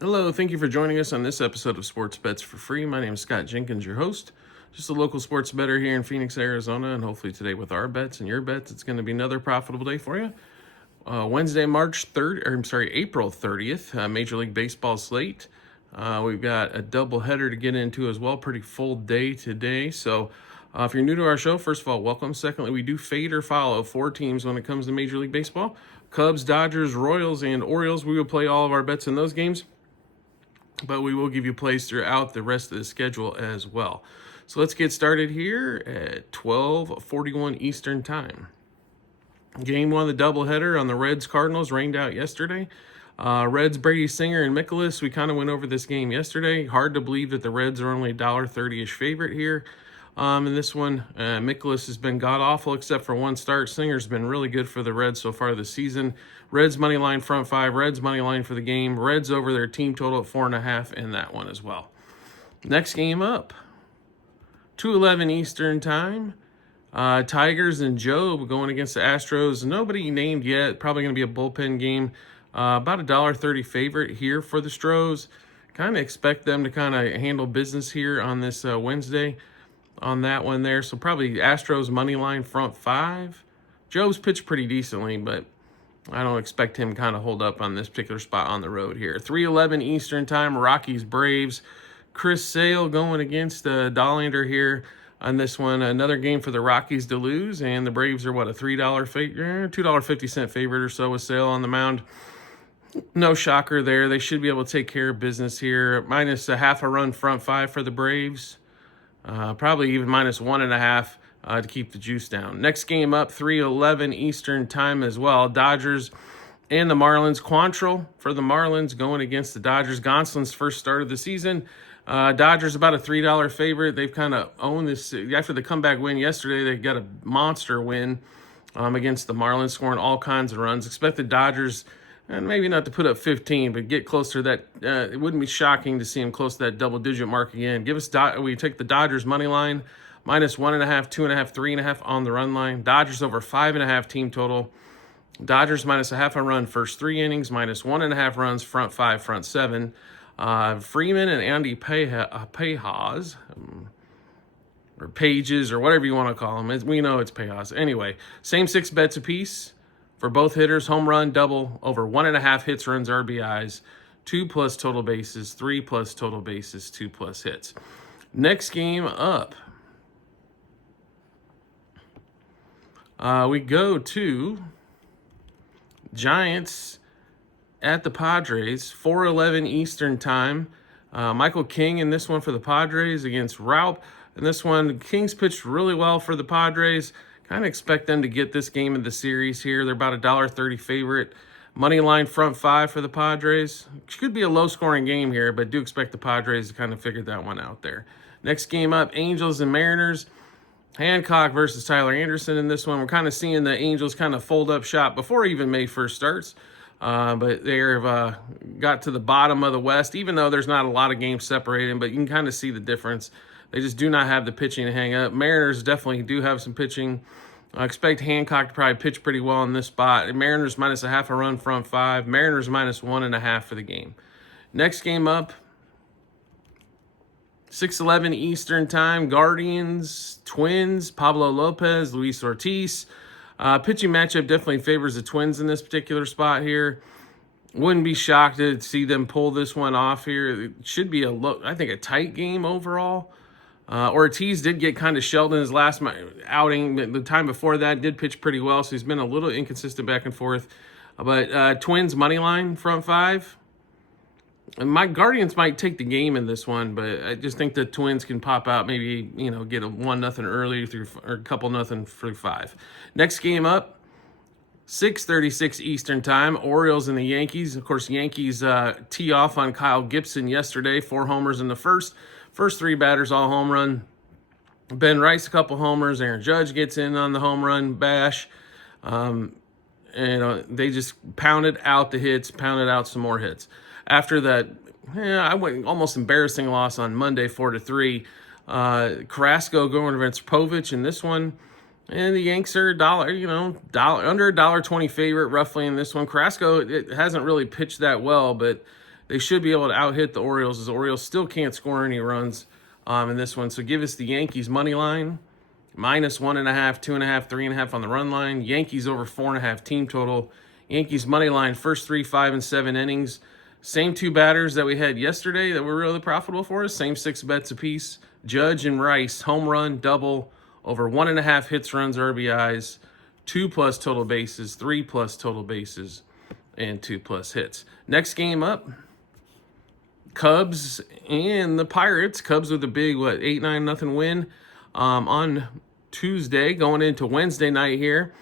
Hello, thank you for joining us on this episode of Sports Bets for Free. My name is Scott Jenkins, your host. Just a local sports bettor here in Phoenix, Arizona, and hopefully today with our bets and your bets, it's going to be another profitable day for you. Wednesday, April 30th, Major League Baseball slate. We've got a doubleheader to get into as well. Pretty full day today. So if you're new to our show, first of all, welcome. Secondly, we do fade or follow 4 teams when it comes to Major League Baseball. Cubs, Dodgers, Royals, and Orioles. We will play all of our bets in those games, but we will give you plays throughout the rest of the schedule as well. So let's get started here at 12:41 Eastern Time. Game 1 of the doubleheader on the Reds-Cardinals rained out yesterday. Reds, Brady Singer, and Mikolas, we kind of went over this game yesterday. Hard to believe that the Reds are only $1.30-ish favorite here. In this one, Mikolas has been god-awful except for one start. Singer's been really good for the Reds so far this season. Reds money line front 5, Reds money line for the game. Reds over their team total at 4.5 in that one as well. Next game up, 2:11 Eastern Time. Tigers and Job going against the Astros. Nobody named yet. Probably going to be a bullpen game. About $1.30 favorite here for the Stros. Kind of expect them to kind of handle business here on this Wednesday on that one there. So probably Astros money line front 5. Joe's pitched pretty decently, but I don't expect him kind of hold up on this particular spot on the road here. 3:11 Eastern Time, Rockies, Braves. Chris Sale going against Dollander here on this one. Another game for the Rockies to lose, and the Braves are, a $3 favorite, $2.50 favorite or so with Sale on the mound. No shocker there. They should be able to take care of business here. Minus a half a run front 5 for the Braves. Probably even minus 1.5 to keep the juice down. Next game up, 3:11 Eastern Time as well. Dodgers and the Marlins. Quantrill for the Marlins going against the Dodgers. Gonsolin's first start of the season. Dodgers about a $3 favorite. They've kind of owned this. After the comeback win yesterday, they got a monster win against the Marlins, scoring all kinds of runs. Expect the Dodgers, and maybe not to put up 15, but get close to that. It wouldn't be shocking to see them close to that double-digit mark again. We take the Dodgers money line, minus 1.5, 2.5, 3.5 on the run line. Dodgers over 5.5 team total. Dodgers minus a half a run first 3 innings, minus 1.5 runs front 5, front 7. Freeman and Andy Pajas, or Pages, or whatever you want to call them. We know it's Pajas. Anyway, same 6 bets apiece for both hitters. Home run, double, over 1.5 hits, runs, RBIs, 2+ total bases, 3+ total bases, 2+ hits. Next game up, we go to Giants at the Padres, 4:11 Eastern Time. Michael King in this one for the Padres against Raup. In this one, King's pitched really well for the Padres. Kind of expect them to get this game in the series here. They're about a $1.30 favorite. Money line front 5 for the Padres. Could be a low-scoring game here, but do expect the Padres to kind of figure that one out there. Next game up, Angels and Mariners. Hancock versus Tyler Anderson in this one. We're kind of seeing the Angels kind of fold up shop before even May 1st starts. But they've got to the bottom of the West, even though there's not a lot of games separating, but you can kind of see the difference. They just do not have the pitching to hang up. Mariners definitely do have some pitching. I expect Hancock to probably pitch pretty well in this spot. Mariners minus a half a run front 5. Mariners minus 1.5 for the game. Next game up, 6:11 Eastern Time. Guardians, Twins, Pablo Lopez, Luis Ortiz. Pitching matchup definitely favors the Twins in this particular spot here. Wouldn't be shocked to see them pull this one off here. It should be a tight game overall. Ortiz did get kind of shelled in his last outing. The time before that did pitch pretty well, so he's been a little inconsistent back and forth. But Twins money line front 5. And my Guardians might take the game in this one, but I just think the Twins can pop out, maybe get a 1-0 early or a couple 0 through 5. Next game up, 6:36 Eastern Time. Orioles and the Yankees. Of course, Yankees tee off on Kyle Gibson yesterday. 4 homers in the first. First 3 batters all home run. Ben Rice a couple homers. Aaron Judge gets in on the home run bash. They just pounded out the hits, pounded out some more hits. After that, I went almost embarrassing loss on Monday, 4-3. Carrasco going against Povich in this one. And the Yanks are under $1.20 favorite roughly in this one. Carrasco, it hasn't really pitched that well, but they should be able to out-hit the Orioles, as the Orioles still can't score any runs in this one. So give us the Yankees money line, -1.5, 2.5, 3.5 on the run line. Yankees over 4.5 team total. Yankees money line, first 3, 5, and 7 innings. Same 2 batters that we had yesterday that were really profitable for us. Same 6 bets apiece. Judge and Rice, home run, double, over 1.5 hits, runs, RBIs, 2+ total bases, 3+ total bases, and 2+ hits. Next game up, Cubs and the Pirates. Cubs with a big, 8-9 win on Tuesday, going into Wednesday night here.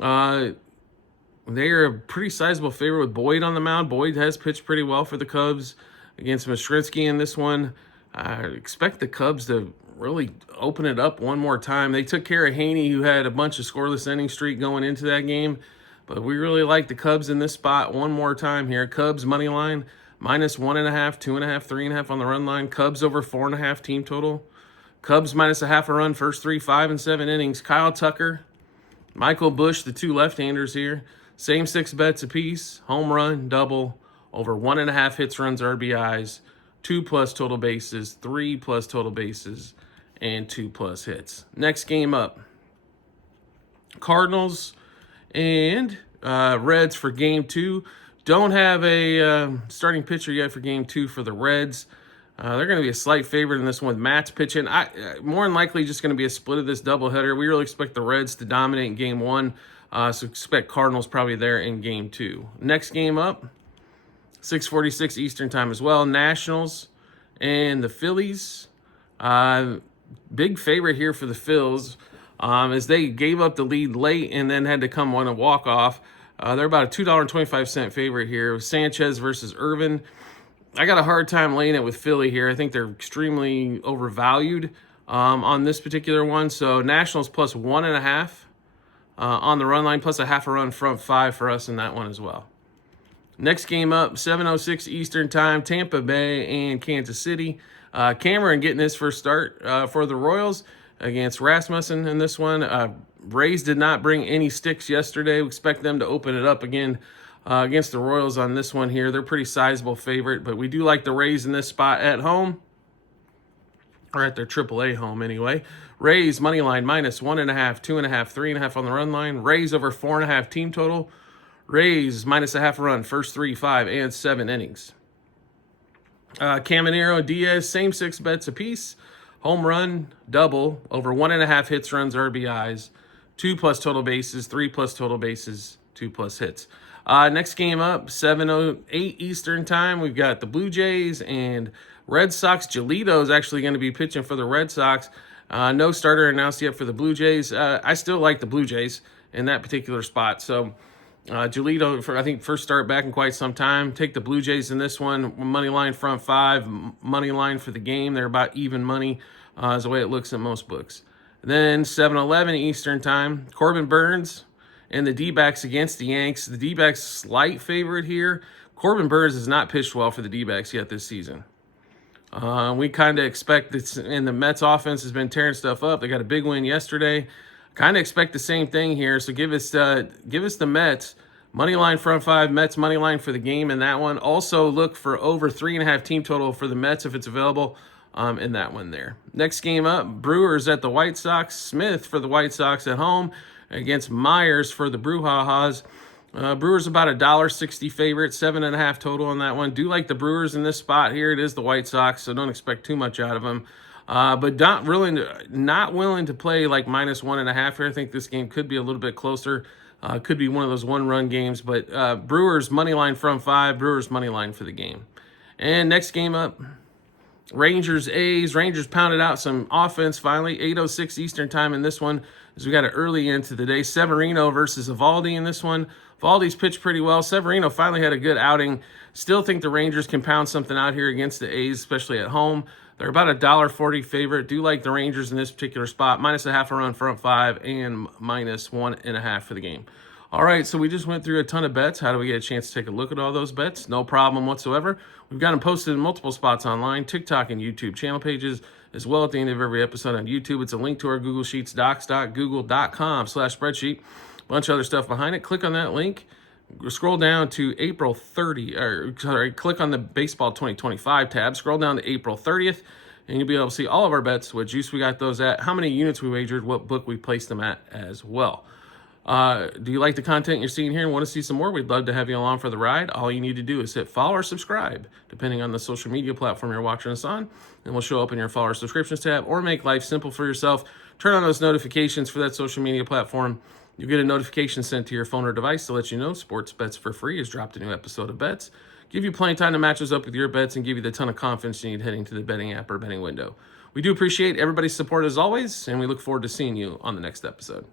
They are a pretty sizable favorite with Boyd on the mound. Boyd has pitched pretty well for the Cubs against Mastrinsky in this one. I expect the Cubs to really open it up one more time. They took care of Haney, who had a bunch of scoreless inning streak going into that game. But we really like the Cubs in this spot one more time here. Cubs money line, -1.5, 2.5, 3.5 on the run line. Cubs over 4.5 team total. Cubs -0.5 run, first 3, 5, and 7 innings. Kyle Tucker, Michael Busch, the 2 left-handers here. Same 6 bets apiece. Home run, double, over 1.5 hits, runs, RBIs, 2+ total bases, 3+ total bases, and 2+ hits. Next game up, Cardinals and Reds for game 2. Don't have a starting pitcher yet for game 2 for the Reds. They're going to be a slight favorite in this one with Matt's pitching. More than likely just going to be a split of this doubleheader. We really expect the Reds to dominate in game 1. So expect Cardinals probably there in game 2. Next game up, 6:46 Eastern time as well. Nationals and the Phillies. Big favorite here for the Phils, as they gave up the lead late and then had to come on a walk-off. They're about a $2.25 favorite here. Sanchez versus Irvin. I got a hard time laying it with Philly here. I think they're extremely overvalued on this particular one. So Nationals +1.5 on the run line, plus a 0.5 run front 5 for us in that one as well. Next game up, 7:06 Eastern time, Tampa Bay and Kansas City. Cameron getting his first start for the Royals against Rasmussen in this one. Rays did not bring any sticks yesterday. We expect them to open it up again against the Royals on this one here. They're a pretty sizable favorite, but we do like the Rays in this spot at home, or at their AAA home anyway. Rays money line -1.5, 2.5, 3.5 on the run line. Rays over 4.5 team total. Rays -0.5 run, first 3, 5, and 7 innings. Caminero, Diaz, same 6 bets apiece. Home run, double, over 1.5 hits, runs, RBIs, 2+ total bases, 3+ total bases, 2+ hits. Next game up, 7:08 Eastern time. We've got the Blue Jays and Red Sox. Giolito is actually going to be pitching for the Red Sox. No starter announced yet for the Blue Jays. I still like the Blue Jays in that particular spot. So Giolito, for I think first start back in quite some time. Take the Blue Jays in this one. Money line front 5. Money line for the game. They're about even money is the way it looks in most books. Then 7:11 Eastern time. Corbin Burns and the D-backs against the Yanks. The D-backs slight favorite here. Corbin Burns has not pitched well for the D-backs yet this season. We kind of expect this, and the Mets offense has been tearing stuff up. They got a big win yesterday. Kind of expect the same thing here. So give us the Mets money line front 5. Mets money line for the game in that one. Also look for over 3.5 team total for the Mets if it's available in that one there. Next game up, Brewers at the White Sox. Smith for the White Sox at home against Myers for the Brouhahas. Brewers about a $1.60 favorite, 7.5 total on that one. Do like the Brewers in this spot here. It is the White Sox, so don't expect too much out of them. But not willing to play like -1.5 here. I think this game could be a little bit closer. Could be one of those one-run games. But Brewers money line from 5. Brewers money line for the game. And next game up, Rangers A's. Rangers pounded out some offense finally. 8:06 Eastern time in this one, as we got it early into the day. Severino versus Evaldi in this one. Evaldi's pitched pretty well. Severino finally had a good outing. Still think the Rangers can pound something out here against the A's, especially at home. They're about a $1.40 favorite. Do like the Rangers in this particular spot. -0.5 run front 5 and -1.5 for the game. All right, so we just went through a ton of bets. How do we get a chance to take a look at all those bets? No problem whatsoever. We've got them posted in multiple spots online, TikTok and YouTube channel pages, as well at the end of every episode on YouTube. It's a link to our Google Sheets, docs.google.com/spreadsheet. Bunch of other stuff behind it. Click on that link. Scroll down to April 30, click on the Baseball 2025 tab, scroll down to April 30th, and you'll be able to see all of our bets, what juice we got those at, how many units we wagered, what book we placed them at as well. Do you like the content you're seeing here and want to see some more? We'd love to have you along for the ride. All you need to do is hit follow or subscribe, depending on the social media platform you're watching us on, and we'll show up in your follow or subscriptions tab, or make life simple for yourself. Turn on those notifications for that social media platform. You'll get a notification sent to your phone or device to let you know Sports Bets for Free has dropped a new episode of Bets. Give you plenty of time to match us up with your bets and give you the ton of confidence you need heading to the betting app or betting window. We do appreciate everybody's support as always, and we look forward to seeing you on the next episode.